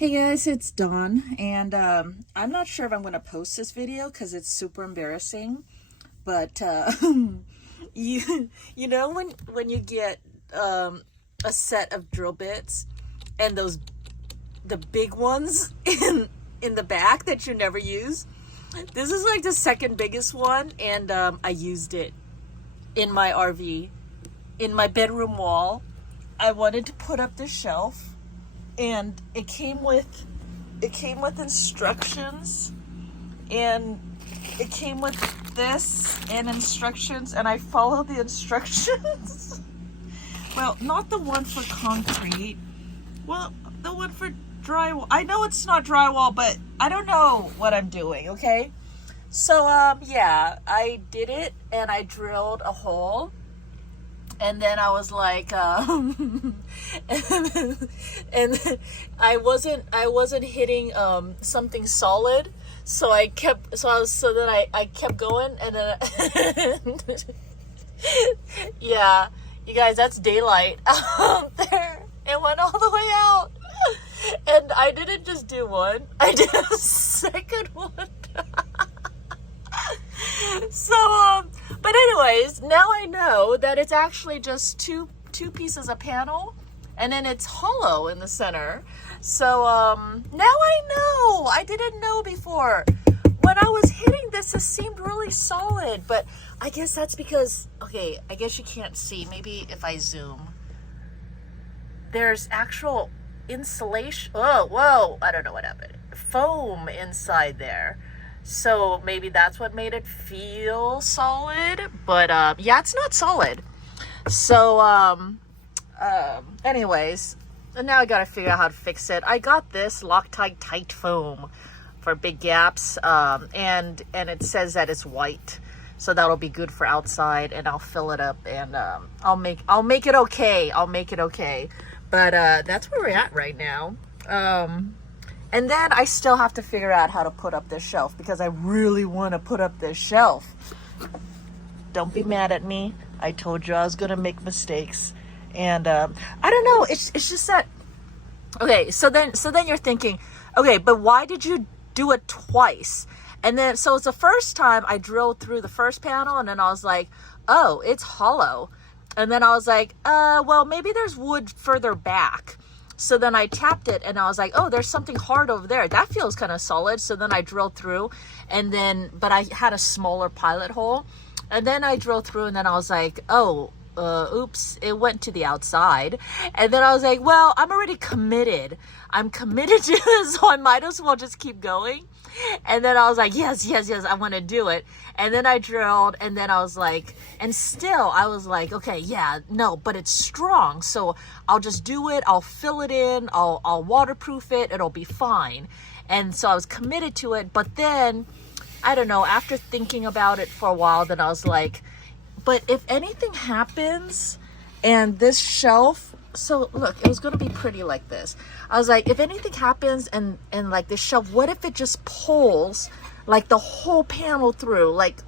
Hey guys, it's Dawn, and I'm not sure if I'm going to post this video because it's super embarrassing. But you know when you get a set of drill bits and the big ones in the back that you never use. This is like the second biggest one, and I used it in my RV, in my bedroom wall. I wanted to put up this shelf, and it came with instructions, and it came with this and instructions, and I followed the instructions. Well, not the one for concrete. Well, the one for drywall. I know it's not drywall, but I don't know what I'm doing, okay? So yeah, I did it, and I drilled a hole, and then I was like, and I wasn't hitting something solid, so I kept going, and then yeah, you guys, that's daylight out there. It went all the way out, and I didn't just do one; I did a second one. So but anyways, now I know that it's actually just two pieces of panel, and then it's hollow in the center. So now I know. I didn't know before. When I was hitting this, it seemed really solid, but I guess that's because, okay, I guess you can't see. Maybe if I zoom, there's actual insulation. Oh, whoa, I don't know what happened. Foam inside there. So maybe that's what made it feel solid, but yeah, it's not solid. So anyways, and now I gotta figure out how to fix it. I got this Loctite tight foam for big gaps, and it says that it's white, so that'll be good for outside, and I'll fill it up, and I'll make it okay. I'll make it okay. But that's where we're at right now. And then I still have to figure out how to put up this shelf, because I really want to put up this shelf. Don't be mad at me. I told you I was going to make mistakes. And I don't know. It's just that. Okay, so then you're thinking, okay, but why did you do it twice? And then, so it's the first time I drilled through the first panel, and then I was like, oh, it's hollow. And then I was like, well, maybe there's wood further back. So then I tapped it, and I was like, oh, there's something hard over there. That feels kind of solid. So then I drilled through, and then, but I had a smaller pilot hole. And then I drilled through, and then I was like, oh, oops, it went to the outside. And then I was like, well, I'm already committed. I'm committed to this, so I might as well just keep going. And then I was like, yes, I want to do it. And then I drilled, and then I was like, and still I was like, okay, yeah, no, but it's strong, so I'll just do it. I'll fill it in. I'll waterproof it. It'll be fine. And so I was committed to it. But then, I don't know, after thinking about it for a while, then I was like, but if anything happens and this shelf, so look, it was going to be pretty like this. I was like, if anything happens and like this shelf, what if it just pulls like the whole panel through, like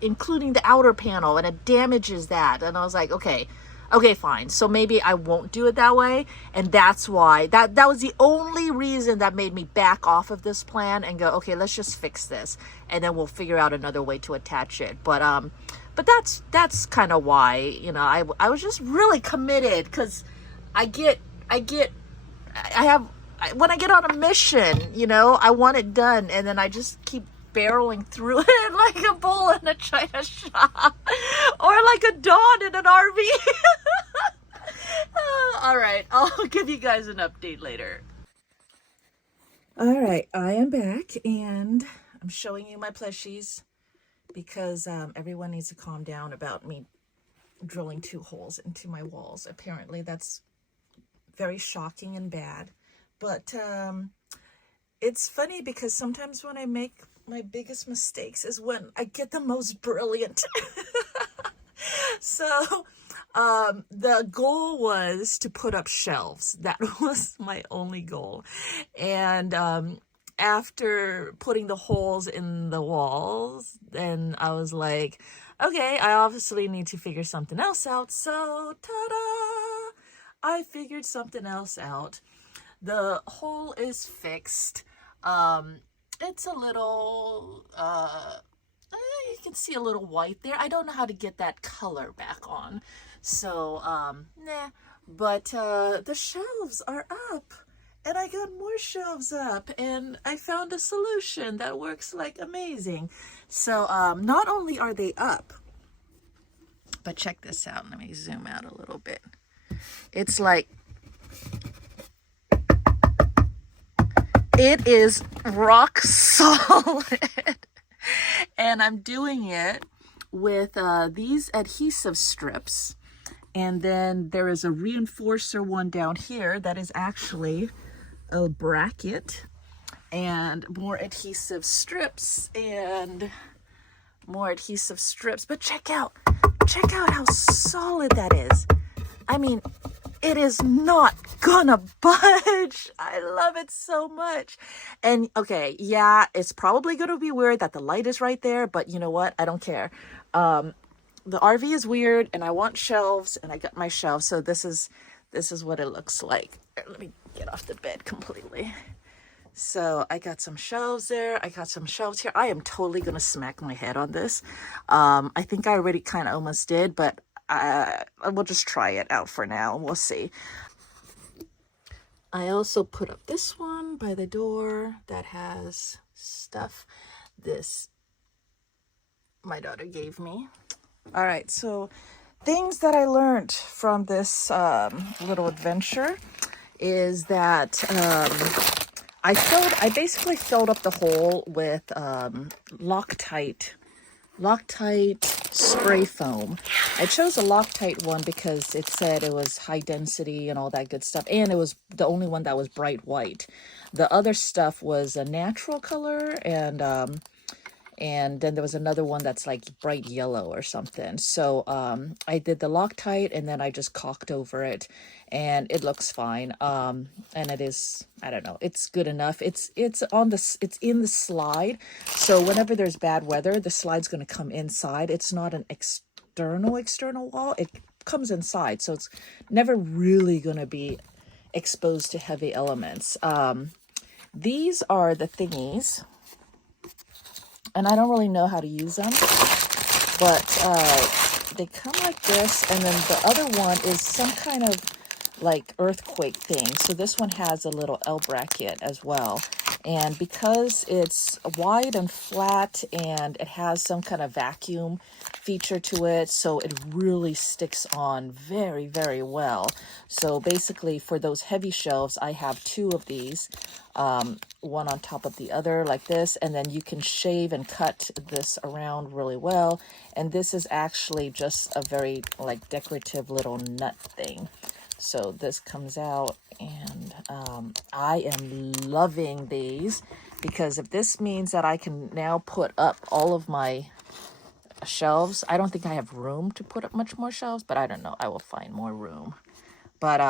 including the outer panel, and it damages that? And I was like, okay, fine. So maybe I won't do it that way. And that's why that was the only reason that made me back off of this plan and go, okay, let's just fix this, and then we'll figure out another way to attach it. But that's kind of why, you know, I was just really committed, because when I get on a mission, you know, I want it done, and then I just keep barreling through it like a bull in a china shop, or like a Dawn in an RV. All right, I'll give you guys an update later. All right, I am back, and I'm showing you my plushies, because everyone needs to calm down about me drilling 2 holes into my walls. Apparently that's very shocking and bad. But it's funny, because sometimes when I make my biggest mistakes is when I get the most brilliant. So the goal was to put up shelves. That was my only goal. And after putting the holes in the walls, then I was like, okay, I obviously need to figure something else out. So, ta-da! I figured something else out. The hole is fixed. It's a little, you can see a little white there. I don't know how to get that color back on. So, nah. But the shelves are up. And I got more shelves up. And I found a solution that works like amazing. So, not only are they up, but check this out. Let me zoom out a little bit. It's like, it is rock solid. And I'm doing it with these adhesive strips. And then there is a reinforcer one down here that is actually a bracket, and more adhesive strips and more adhesive strips. But check out how solid that is. I mean, it is not gonna budge. I love it so much. And okay, yeah, it's probably gonna be weird that the light is right there, but you know what? I don't care. The RV is weird, and I want shelves, and I got my shelves. So this is what it looks like. Let me get off the bed completely. So I got some shelves there. I got some shelves here. I am totally gonna smack my head on this. I think I already kind of almost did, but I will just try it out for now. We'll see. I also put up this one by the door that has stuff this my daughter gave me. All right, so things that I learned from this little adventure is that I basically filled up the hole with Loctite spray foam. I chose a Loctite one because it said it was high density and all that good stuff, and it was the only one that was bright white. The other stuff was a natural color, and then there was another one that's like bright yellow or something. So I did the Loctite, and then I just caulked over it, and it looks fine. And it is, I don't know, it's good enough. It's in the slide. So whenever there's bad weather, the slide's going to come inside. It's not an external wall. It comes inside. So it's never really going to be exposed to heavy elements. These are the thingies. And I don't really know how to use them, but they come like this. And then the other one is some kind of like earthquake thing. So this one has a little L bracket as well. And because it's wide and flat and it has some kind of vacuum feature to it, so it really sticks on very, very well. So basically for those heavy shelves, I have two of these, one on top of the other like this, and then you can shave and cut this around really well. And this is actually just a very like decorative little nut thing. So this comes out, and I am loving these, because if this means that I can now put up all of my shelves, I don't think I have room to put up much more shelves, but I don't know, I will find more room. But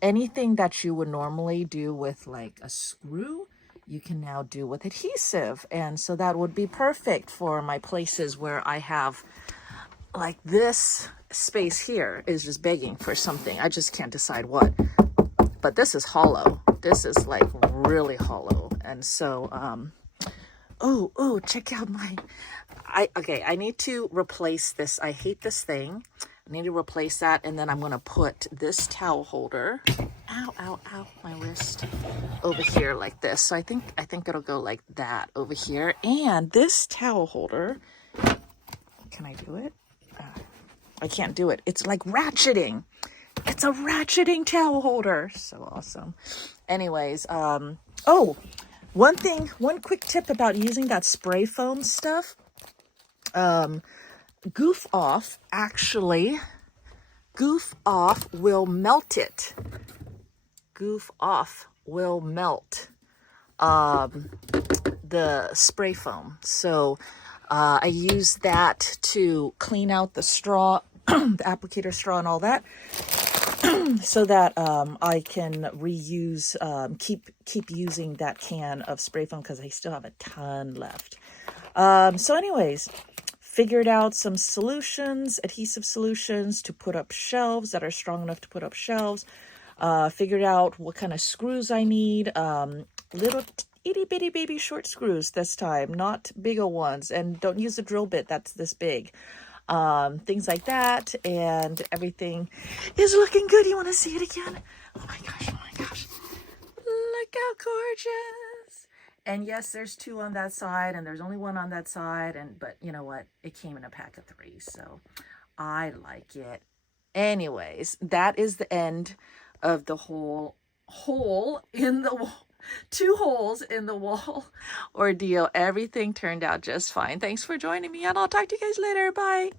anything that you would normally do with like a screw, you can now do with adhesive. And so that would be perfect for my places where I have like this space here is just begging for something. I just can't decide what. But this is hollow. This is like really hollow. And so, oh, check out my, I need to replace this. I hate this thing. I need to replace that. And then I'm going to put this towel holder, ow, my wrist, over here like this. So I think it'll go like that over here. And this towel holder, can I do it? I can't do it. It's like ratcheting. It's a ratcheting towel holder. So awesome. Anyways, oh, one quick tip about using that spray foam stuff. Goof Off will melt it. Goof Off will melt the spray foam. So I use that to clean out the straw, the applicator straw and all that, so that I can reuse, keep using that can of spray foam, because I still have a ton left. So anyways, figured out some solutions, adhesive solutions to put up shelves that are strong enough to put up shelves. Figured out what kind of screws I need. Little itty bitty baby short screws this time, not bigger ones. And don't use a drill bit that's this big. Things like that, and everything is looking good. You want to see it again? Oh my gosh, oh my gosh. Look how gorgeous. And yes, there's 2 on that side, and there's only 1 on that side, but you know what? It came in a pack of 3, so I like it. Anyways, that is the end of the hole in the wall. 2 holes in the wall ordeal. Everything turned out just fine. Thanks for joining me, and I'll talk to you guys later. Bye.